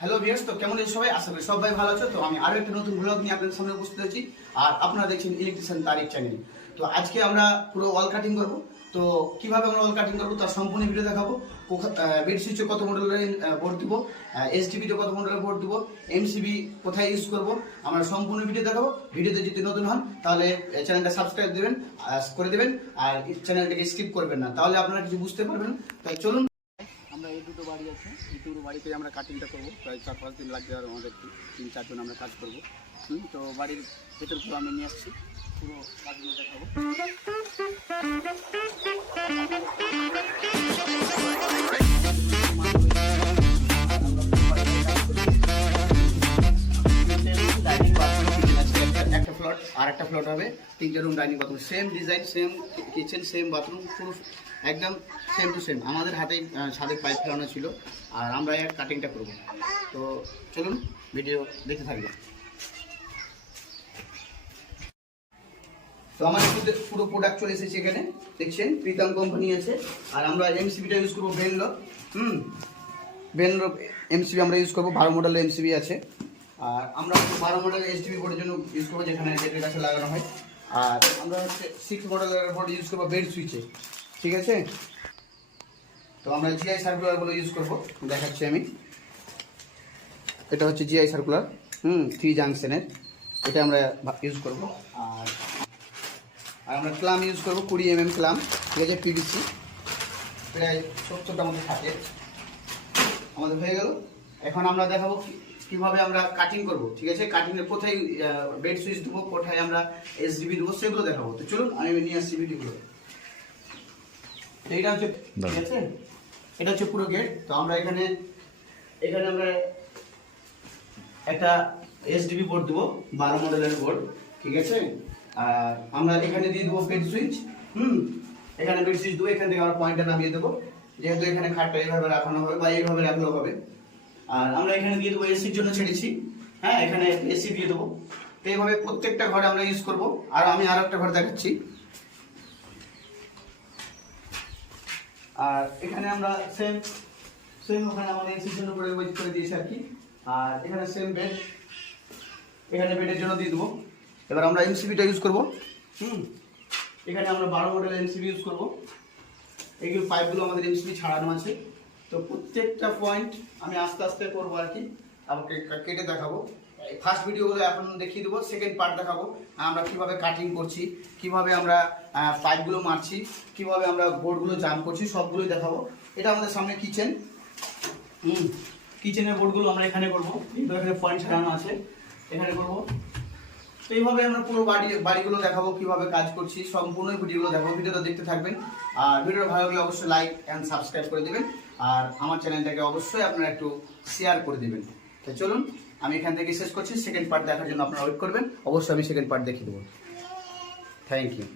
Hello viewers তো কেমন এই সবাই? করি সবাই ভালো আছো। তো আমি আরও একটা নতুন ব্লগ নিয়ে আপনাদের সামনে উপস্থিত হয়েছি। আর আপনারা দেখছেন ইলেকট্রিশিয়ান তারিখ চ্যানেল তো আজকে আমরা পুরো ওয়াল কাটিং করব। তো কীভাবে আমরা ওয়াল কাটিং করব তার সম্পূর্ণ ভিডিও দেখাবো। বেড সুইচে কত মডেলের বোর্ড দিব এসডিবিতে কত মডেলের বোর্ড দিব এমসিবি কোথায় ইউজ করব, আমরা সম্পূর্ণ ভিডিও দেখাবো। ভিডিওতে যদি নতুন হন, তাহলে চ্যানেলটা সাবস্ক্রাইব দেবেন করে দেবেন, আর চ্যানেলটাকে স্কিপ করবেন না। তাহলে আপনারা কিছু বুঝতে পারবেন তাই চলুন। আমরা এই দুটো বাড়ি আছে। এই দুটো বাড়িতে আমরা কাটিংটা করব। প্রায় চার পাঁচ দিন লাগবে আর আমাদের তিন চারজন আমরা কাজ করব। তো বাড়ির ভেতর আমি নিয়ে আসছি। পুরো দেখাবো। একটা একটা ফ্লোর হবে। তিনটে room dining bathroom same design same kitchen same bathroom একদম সেম টু সেম আমাদের পাইপ ফেলানো ছিল। আর আমরা কাটিংটা করব। তো চলুন ভিডিও দেখতে থাকবে। তো আমাদের পুরো- পুরো প্রোডাক্ট চলে এসেছে এখানে। দেখছেন, প্রীতম কোম্পানি আছে। আর আমরা এমসিবিটা ইউজ করব বেনলো হুম বেনলো এমসিবি আমরা ইউজ করব। বারো মডেলের এমসিবি আছে। আর আমরা বারো মডেলের এইচডিবি বোর্ডের জন্য ইউজ করব, যেখানে গেটের কাছে লাগানো হয়। আর আমরা হচ্ছে সিক্স মডেলের বোর্ড ইউজ করব বেড সুইচে ঠিক আছে? তো আমরা জিআই সার্কুলারগুলো ইউজ করব। দেখাচ্ছি আমি। এটা হচ্ছে জিআই সার্কুলার হুম থ্রি জাংশনের এটা আমরা ইউজ করব। আর আমরা ক্লাম ইউজ করব কুড়ি এম এম ক্লাম ঠিক আছে পিভিসি প্রায় সত্তরটা মধ্যে থাকে। আমাদের হয়ে গেল। এখন আমরা দেখাবো কীভাবে আমরা কাটিং করব ঠিক আছে? কাটিং কোথায় বেড সুইচ দেবো কোথায় আমরা এসডিবি দেবো সেগুলো দেখাবো। তো চলুন আমি নিয়ে আসছি ভিডিওগুলো এইটা হচ্ছে ঠিক আছে? এটা হচ্ছে পুরো গেট তো আমরা এখানে এখানে আমরা একটা এসডিবি বোর্ড দেবো বারো মডেলের বোর্ড ঠিক আছে? আর আমরা এখানে দিয়ে দেবো বেড সুইচ হুম? এখানে বেড সুইচ দেবো, এখান থেকে আমরা পয়েন্টটা নামিয়ে দেবো। যেহেতু এখানে খাটটা এইভাবে রাখানো হবে বা এইভাবে রাখলেও হবে। আর আমরা এখানে দিয়ে দেবো এসির জন্য ছেড়েছি। হ্যাঁ এখানে এসি দিয়ে দেবো। তো এইভাবে প্রত্যেকটা ঘরে আমরা ইউজ করব। আর আমি আর একটা ঘর দেখাচ্ছি। আর এখানে আমরা সেম সেম ওখানে আমাদের এসির জন্য করে দিয়েছি আর কি। আর এখানে সেম বেড এখানে বেডের জন্য দিয়ে দেবো। এবার আমরা এমসিবিটা ইউজ করব। হুম। এখানে আমরা বারো মডেল এমসিবি ইউজ করব। এইগুলো পাইপগুলো আমাদের এমসিবি ছাড়ানো আছে। তো প্রত্যেকটা পয়েন্ট আমি আস্তে আস্তে করব আর কি। আমাকে কেটে দেখাবো। ফার্স্ট ভিডিওগুলো এখন দেখিয়ে দেবো সেকেন্ড পার্ট দেখাবো। আমরা কীভাবে কাটিং করছি, কীভাবে আমরা পাইপগুলো মারছি, কীভাবে আমরা বোর্ডগুলো জাম করছি, সবগুলোই দেখাবো। এটা আমাদের সামনে কিচেন হুম। কিচেনের বোর্ডগুলো আমরা এখানে করব। এখানে পয়েন্ট ছাড়ানো আছে। এখানে করব। তো এইভাবে আমরা পুরো বাড়ি, বাড়িগুলো দেখাবো, কীভাবে কাজ করছি, সম্পূর্ণ ভিডিওগুলো দেখাবো, ভিডিওটা দেখতে থাকবেন। আর ভিডিওটা ভালো লাগলে অবশ্যই লাইক অ্যান্ড সাবস্ক্রাইব করে দেবেন। আর আমার চ্যানেলটাকে অবশ্যই আপনারা একটু শেয়ার করে দেবেন। তো চলুন, আমি এখান থেকে শেষ করছি। সেকেন্ড পার্ট দেখার জন্য আপনারা ওয়েট করবেন। অবশ্যই আমি সেকেন্ড পার্ট দেখিয়ে দেবো। Thank you